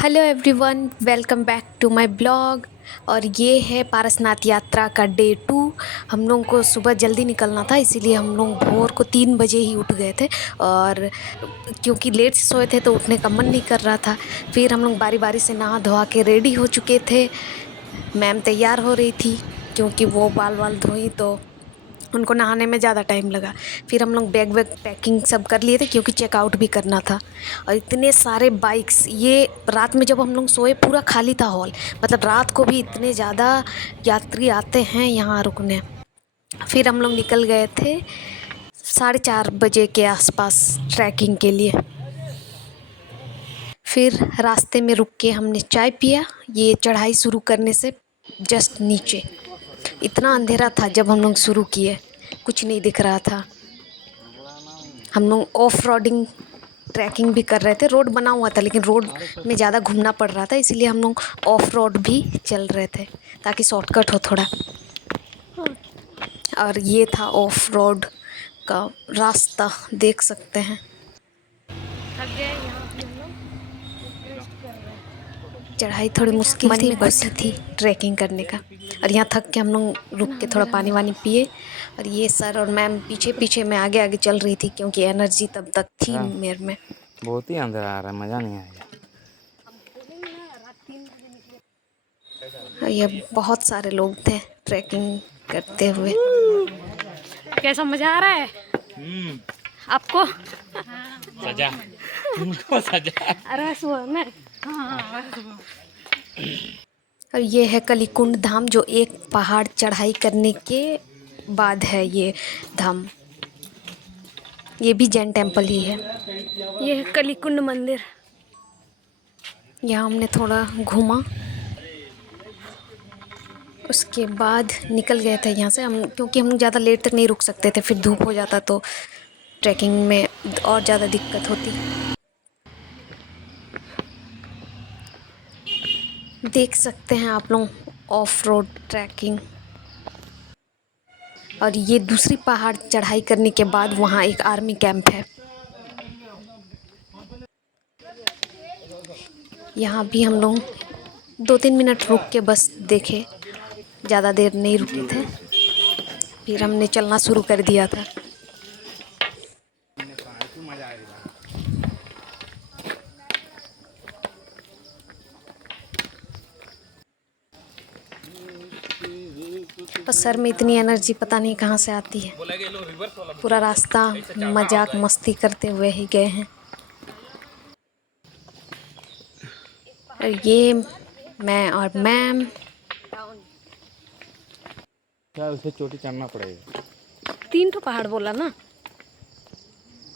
Hello everyone, welcome back to my blog. और ये है पारसनाथ यात्रा का डे 2। हम लोगों को सुबह जल्दी निकलना था, इसीलिए हम लोग भोर को 3 बजे ही उठ गए थे। और क्योंकि लेट से सोए थे तो उठने का मन नहीं कर रहा था। फिर हम लोग बारी बारी से नहा धोवा के रेडी हो चुके थे। मैम तैयार हो रही थी, क्योंकि वो बाल वाल धोई तो उनको नहाने में ज़्यादा टाइम लगा। फिर हम लोग बैग वैग पैकिंग सब कर लिए थे, क्योंकि चेकआउट भी करना था। और इतने सारे बाइक्स, ये रात में जब हम लोग सोए पूरा खाली था हॉल। मतलब रात को भी इतने ज़्यादा यात्री आते हैं यहाँ रुकने। फिर हम लोग निकल गए थे 4:30 बजे के आसपास ट्रैकिंग के लिए। फिर रास्ते में रुक के हमने चाय पिया, ये चढ़ाई शुरू करने से जस्ट नीचे। इतना अंधेरा था जब हम लोग शुरू किए, कुछ नहीं दिख रहा था। हम लोग ऑफ रोडिंग ट्रैकिंग भी कर रहे थे। रोड बना हुआ था, लेकिन रोड में ज़्यादा घूमना पड़ रहा था, इसीलिए हम लोग ऑफ रोड भी चल रहे थे ताकि शॉर्टकट हो थोड़ा। और ये था ऑफ रोड का रास्ता, देख सकते हैं। थक गए, यहाँ भी हम लोग रेस्ट कर रहे हैं। चढ़ाई थोड़ी मुश्किल थी, खुशी थी ट्रैकिंग करने का। और यहाँ थक के हम लोग रुक के थोड़ा पानी वानी पिए। और ये सर और मैम पीछे पीछे, मैं आगे आगे चल रही थी, क्योंकि एनर्जी तब तक थी मेरे में। बहुत ही अंदर आ रहा है, मज़ा नहीं आएगा। ये बहुत सारे लोग थे ट्रैकिंग करते हुए। कैसा मजा आ रहा है आपको? सजा तुमको सजा। अरे में और ये है कलिकुंड धाम, जो एक पहाड़ चढ़ाई करने के बाद है ये धाम। ये भी जैन टेम्पल ही है। ये है कलिकुंड मंदिर। यहाँ हमने थोड़ा घूमा, उसके बाद निकल गए थे यहाँ से हम, क्योंकि हम ज़्यादा लेट तक नहीं रुक सकते थे। फिर धूप हो जाता तो ट्रैकिंग में और ज़्यादा दिक्कत होती। देख सकते हैं आप लोग ऑफ रोड ट्रैकिंग। और ये दूसरी पहाड़ चढ़ाई करने के बाद वहाँ एक आर्मी कैंप है। यहाँ भी हम लोग 2-3 मिनट रुक के बस देखे, ज़्यादा देर नहीं रुके थे। फिर हमने चलना शुरू कर दिया था। और सर में इतनी एनर्जी पता नहीं कहाँ से आती है। पूरा रास्ता मजाक मस्ती करते हुए ही गए हैं। और ये मैं और मैम। क्या उसे चोटी चढ़ना पड़ेगा? 3 तो पहाड़ बोला ना।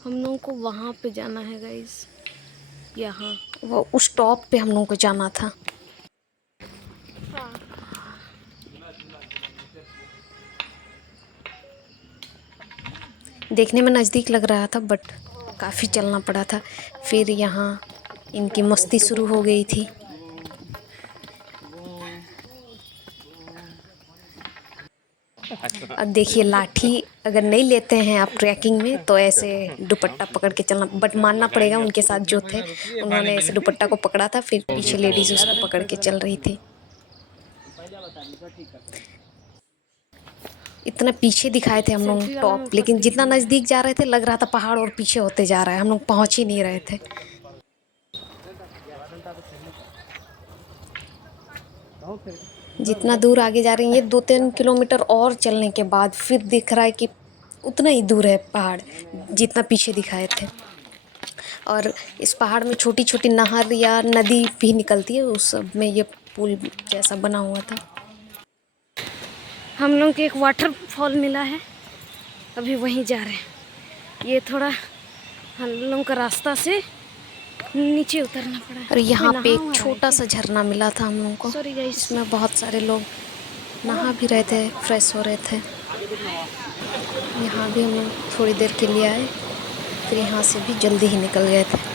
हम लोगों को वहाँ पे जाना है गाइस, यहाँ वो उस टॉप पे हम लोगों को जाना था। देखने में नज़दीक लग रहा था, बट काफ़ी चलना पड़ा था। फिर यहाँ इनकी मस्ती शुरू हो गई थी। अब देखिए, लाठी अगर नहीं लेते हैं आप ट्रैकिंग में तो ऐसे दुपट्टा पकड़ के चलना, बट मानना पड़ेगा उनके साथ जो थे उन्होंने ऐसे दुपट्टा को पकड़ा था, फिर पीछे लेडीज उसको पकड़ के चल रही थी। इतना पीछे दिखाए थे हम लोग टॉप, लेकिन जितना नज़दीक जा रहे थे लग रहा था पहाड़ और पीछे होते जा रहा है, हम लोग पहुँच ही नहीं रहे थे। जितना दूर आगे जा रही हैं, ये 2-3 किलोमीटर और चलने के बाद फिर दिख रहा है कि उतना ही दूर है पहाड़ जितना पीछे दिखाए थे। और इस पहाड़ में छोटी छोटी नहर या नदी भी निकलती है, उस सब में ये पुल जैसा बना हुआ था। हम लोग को एक वाटरफॉल मिला है, अभी वहीं जा रहे हैं। ये थोड़ा हम लोगों का रास्ता से नीचे उतरना पड़ा। और यहाँ पे एक छोटा सा झरना मिला था हम लोगों को, इसमें बहुत सारे लोग नहा भी रहे थे, फ्रेश हो रहे थे। यहाँ भी हम लोग थोड़ी देर के लिए आए, फिर यहाँ से भी जल्दी ही निकल गए थे।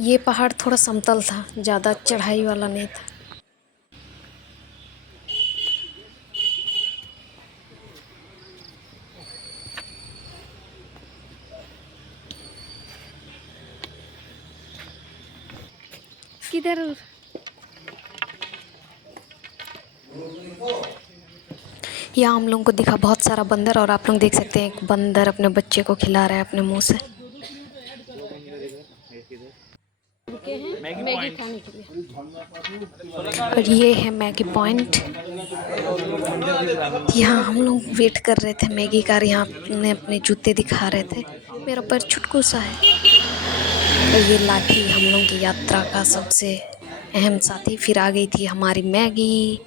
ये पहाड़ थोड़ा समतल था, ज़्यादा चढ़ाई वाला नहीं था। किधर? यहाँ हम लोगों को दिखा बहुत सारा बंदर, और आप लोग देख सकते हैं एक बंदर अपने बच्चे को खिला रहा है अपने मुंह से। मैगी खाने के लिए। और ये है मैगी पॉइंट। यहाँ हम लोग वेट कर रहे थे मैगी का। यहाँ अपने अपने जूते दिखा रहे थे। मेरा पैर छुटकू सा है। और ये लाठी हम लोग की यात्रा का सबसे अहम साथी। फिर आ गई थी हमारी मैगी।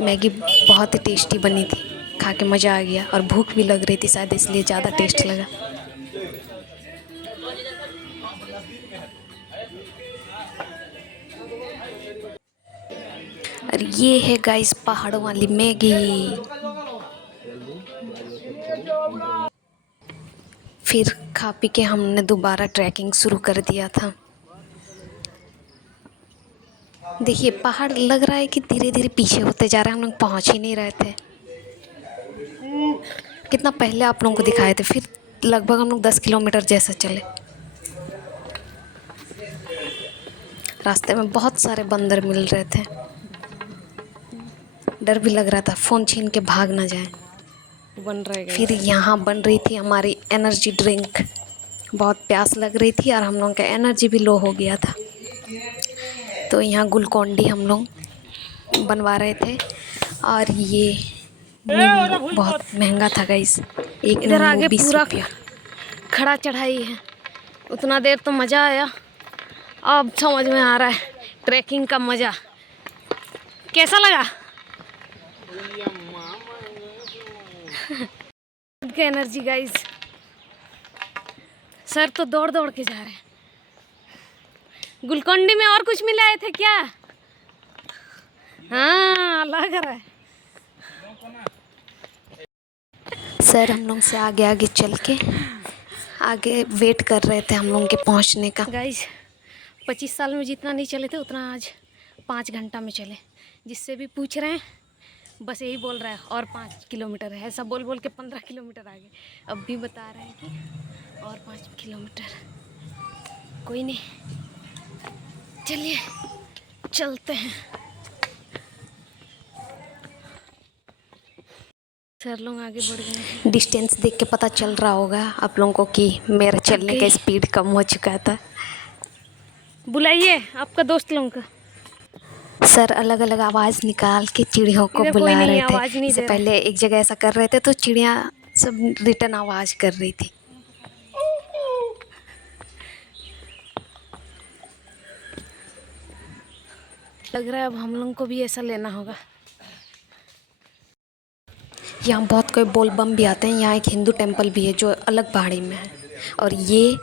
मैगी बहुत ही टेस्टी बनी थी, खा के मज़ा आ गया। और भूख भी लग रही थी शायद, इसलिए ज़्यादा टेस्ट लगा। और ये है गाइस पहाड़ों वाली मैगी। फिर खा पी के हमने दोबारा ट्रैकिंग शुरू कर दिया था। देखिए पहाड़ लग रहा है कि धीरे धीरे पीछे होते जा रहे हैं। हम लोग पहुंच ही नहीं रहे थे। कितना पहले आप लोगों को दिखाए थे। फिर लगभग हम लोग 10 किलोमीटर जैसा चले। रास्ते में बहुत सारे बंदर मिल रहे थे। डर भी लग रहा था फ़ोन छीन के भाग ना जाए। फिर यहाँ बन रही थी हमारी एनर्जी ड्रिंक। बहुत प्यास लग रही थी और हम लोगों का एनर्जी भी लो हो गया था, तो यहाँ ग्लूकोन-डी हम लोग बनवा रहे थे। और ये नींबू बहुत महंगा था गाइस, एक इधर आगे नींबू 20 पूरा रुपया। खड़ा चढ़ाई है। उतना देर तो मज़ा आया। अब समझ में आ रहा है ट्रैकिंग का मज़ा। कैसा लगा? के एनर्जी गाइस। सर तो दौड़ दौड़ के जा रहे हैं। ग्लूकोन-डी में और कुछ मिलाए थे क्या? हाँ लग रहा है। सर हम लोग से आगे आगे चल के आगे वेट कर रहे थे हम लोग के पहुंचने का। गाइस 25 साल में जितना नहीं चले थे उतना आज 5 घंटा में चले। जिससे भी पूछ रहे हैं बस यही बोल रहा है और 5 किलोमीटर है। ऐसा बोल बोल के 15 किलोमीटर आगे। अब भी बता रहे हैं कि और 5 किलोमीटर। कोई नहीं, चलिए चलते हैं। सर लोग आगे बढ़ गए हैं। डिस्टेंस देख के पता चल रहा होगा आप लोगों को कि मेरा चलने का स्पीड कम हो चुका था। बुलाइए आपका दोस्त लोगों का। सर अलग अलग आवाज़ निकाल के चिड़ियों को इधर कोई बुला नहीं रहे आवाज़ थे। नहीं इससे दे रहा है। पहले एक जगह ऐसा कर रहे थे तो चिड़िया सब रिटर्न आवाज़ कर रही थी। लग रहा है अब हम लोगों को भी ऐसा लेना होगा। यहाँ बहुत कोई बोल बम भी आते हैं। यहाँ एक हिंदू टेम्पल भी है जो अलग पहाड़ी में है। और ये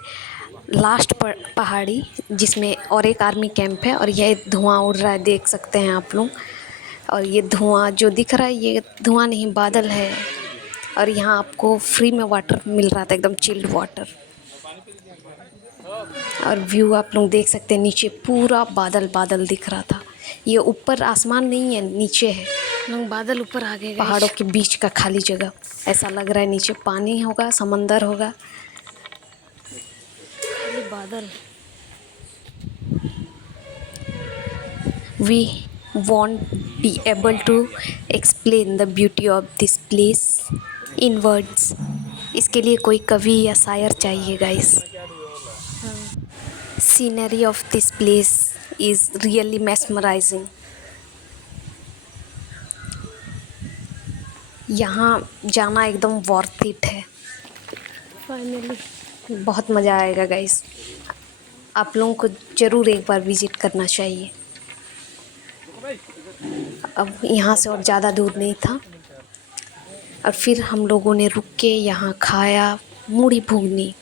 लास्ट पहाड़ी जिसमें और एक आर्मी कैंप है। और यह धुआं उड़ रहा है, देख सकते हैं आप लोग। और ये धुआं जो दिख रहा है ये धुआं नहीं, बादल है। और यहाँ आपको फ्री में वाटर मिल रहा था, एकदम चिल्ड वाटर। और व्यू आप लोग देख सकते हैं, नीचे पूरा बादल बादल दिख रहा था। ये ऊपर आसमान नहीं है, नीचे है। लोग बादल ऊपर आ गए। पहाड़ों के बीच का खाली जगह ऐसा लग रहा है। नीचे पानी होगा, समंदर होगा। खाली बादल। We won't be able to explain the beauty of this place in words. इसके लिए कोई कवि या शायर चाहिए guys. Scenery of this place is really mesmerizing. यहाँ जाना एकदम वर्थ इट है। फाइनली बहुत मज़ा आएगा गाइस। आप लोगों को ज़रूर एक बार विज़िट करना चाहिए। अब यहाँ से और ज़्यादा दूर नहीं था। और फिर हम लोगों ने रुक के यहाँ खाया मूढ़ी भुगनी,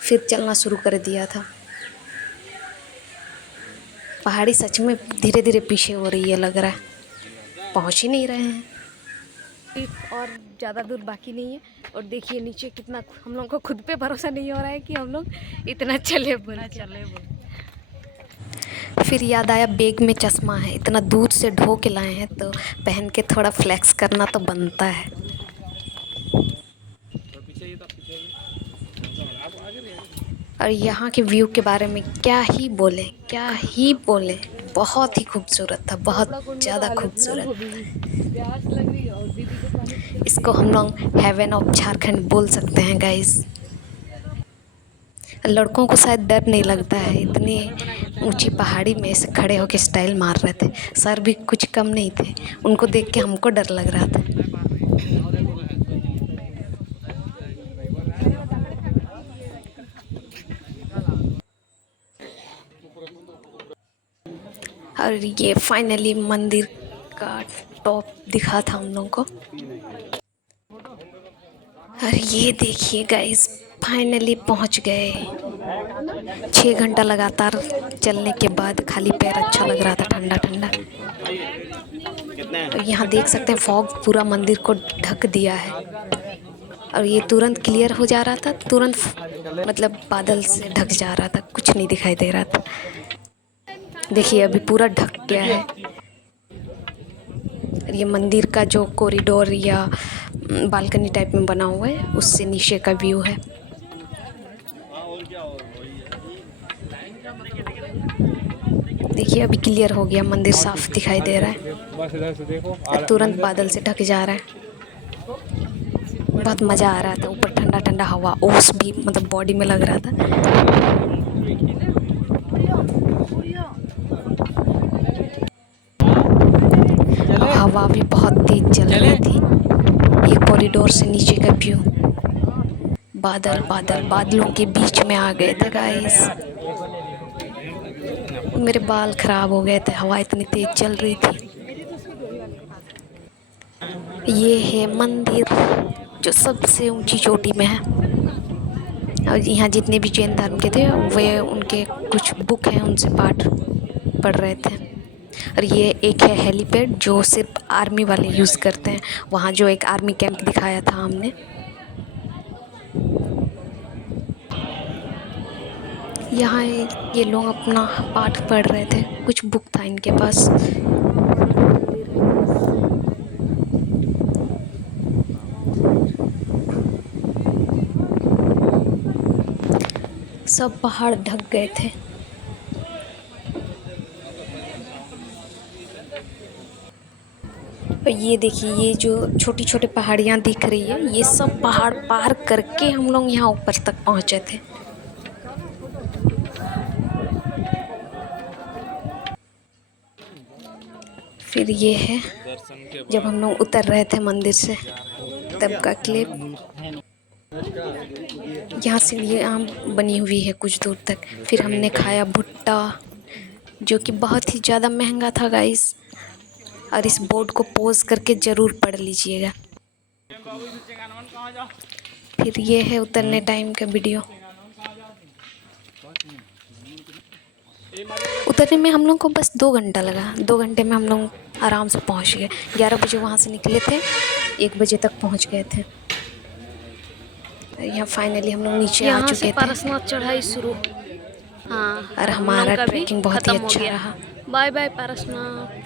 फिर चलना शुरू कर दिया था। पहाड़ी सच में धीरे धीरे पीछे हो रही है, लग रहा है पहुँच ही नहीं रहे हैं। और ज़्यादा दूर बाकी नहीं है। और देखिए नीचे कितना, हम लोग को खुद पे भरोसा नहीं हो रहा है कि हम लोग इतना चले बोल। फिर याद आया बैग में चश्मा है, इतना दूर से ढो के लाए हैं तो पहन के थोड़ा फ्लेक्स करना तो बनता है। और यहाँ के व्यू के बारे में क्या ही बोले, क्या ही बोले। बहुत ही खूबसूरत था, बहुत ज़्यादा खूबसूरत। इसको हम लोग हेवन ऑफ झारखंड बोल सकते हैं गाइस। लड़कों को शायद डर नहीं लगता है, इतनी ऊंची पहाड़ी में ऐसे खड़े होकर स्टाइल मार रहे थे। सर भी कुछ कम नहीं थे, उनको देख के हमको डर लग रहा था। और ये फाइनली मंदिर का टॉप दिखा था हम लोगों को। और ये देखिए गाइस, फाइनली पहुंच गए। 6 घंटा लगातार चलने के बाद खाली पैर अच्छा लग रहा था, ठंडा ठंडा। और यहाँ देख सकते हैं फॉग पूरा मंदिर को ढक दिया है। और ये तुरंत क्लियर हो जा रहा था, तुरंत मतलब बादल से ढक जा रहा था, कुछ नहीं दिखाई दे रहा था। देखिए अभी पूरा ढक गया है। और ये मंदिर का जो कॉरिडोर या बालकनी टाइप में बना हुआ है, उससे नीचे का व्यू है। देखिए अभी क्लियर हो गया, मंदिर साफ दिखाई दे रहा है। तुरंत बादल से ढक जा रहा है। बहुत मज़ा आ रहा था, ऊपर ठंडा ठंडा हवा, ओस भी मतलब बॉडी में लग रहा था। हवा भी बहुत तेज चल रही थी। ये कॉरिडोर से नीचे का व्यू, बादल बादल बादलों के बीच में आ गए थे गाइस। मेरे बाल खराब हो गए थे, हवा इतनी तेज चल रही थी। ये है मंदिर जो सबसे ऊंची चोटी में है। और यहाँ जितने भी जैन धर्म के थे वे उनके कुछ बुक हैं, उनसे पाठ पढ़ रहे थे। और ये एक है हेलीपैड जो सिर्फ आर्मी वाले यूज़ करते हैं। वहाँ जो एक आर्मी कैंप दिखाया था हमने। यहाँ ये लोग अपना पाठ पढ़ रहे थे, कुछ बुक था इनके पास। सब पहाड़ ढक गए थे। और ये देखिए, ये जो छोटी छोटी पहाड़ियाँ दिख रही है, ये सब पहाड़ पार करके हम लोग यहाँ ऊपर तक पहुँचे थे। फिर ये है जब हम लोग उतर रहे थे मंदिर से तब का क्लिप। यहाँ सीढ़ियाँ बनी हुई है कुछ दूर तक। फिर हमने खाया भुट्टा जो कि बहुत ही ज़्यादा महंगा था गाइस। और इस बोर्ड को पोज करके ज़रूर पढ़ लीजिएगा। फिर ये है उतरने टाइम का वीडियो। उतरने में हम लोग को बस 2 घंटा लगा। 2 घंटे में हम लोग आराम से पहुंच गए। 11 बजे वहाँ से निकले थे, 1 बजे तक पहुंच गए थे। यहाँ फाइनली हम लोग नीचे आ चुके थे। पारसनाथ चढ़ाई शुरू। हाँ, और हमारा ट्रैकिंग बहुत ही अच्छा रहा। Bye bye Parasnath.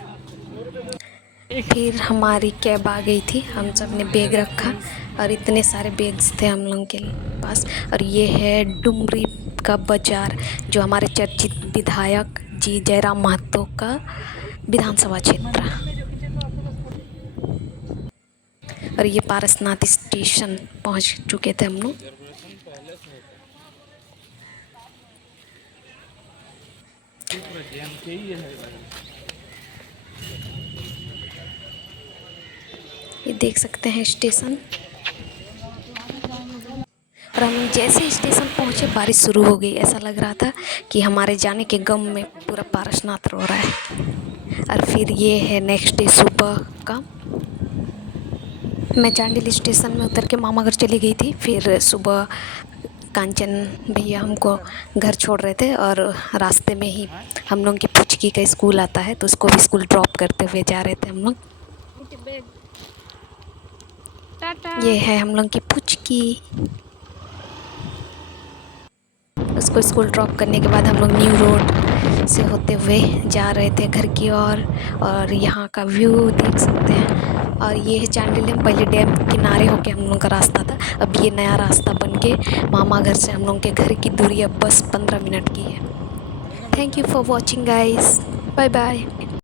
फिर हमारी कैब आ गई थी, हम सब ने बैग रखा और इतने सारे बैग्स थे हम लोगों के पास। और ये है डुमरी का बाजार जो हमारे चर्चित विधायक जी जयराम महतो का विधानसभा क्षेत्र। और ये पारसनाथ स्टेशन पहुंच चुके थे हम लोग। ये देख सकते हैं स्टेशन। और हम जैसे स्टेशन पहुंचे बारिश शुरू हो गई। ऐसा लग रहा था कि हमारे जाने के गम में पूरा पारसनाथ रो रहा है। और फिर ये है नेक्स्ट डे सुबह का। मैं चांडिल स्टेशन में उतर के मामा घर चली गई थी। फिर सुबह कांचन भैया हमको घर छोड़ रहे थे और रास्ते में ही हम लोग की पुचकी का स्कूल आता है तो उसको भी स्कूल ड्रॉप करते हुए जा रहे थे हम लोग। ये है हम लोग की पुचकी। को स्कूल ड्रॉप करने के बाद हम लोग न्यू रोड से होते हुए जा रहे थे घर की ओर। और यहाँ का व्यू देख सकते हैं। और ये है चांडिल डैम। पहले डैम किनारे होके हम लोग का रास्ता था, अब ये नया रास्ता बन के मामा घर से हम लोग के घर की दूरी अब बस 15 मिनट की है। Thank you for watching guys, bye bye.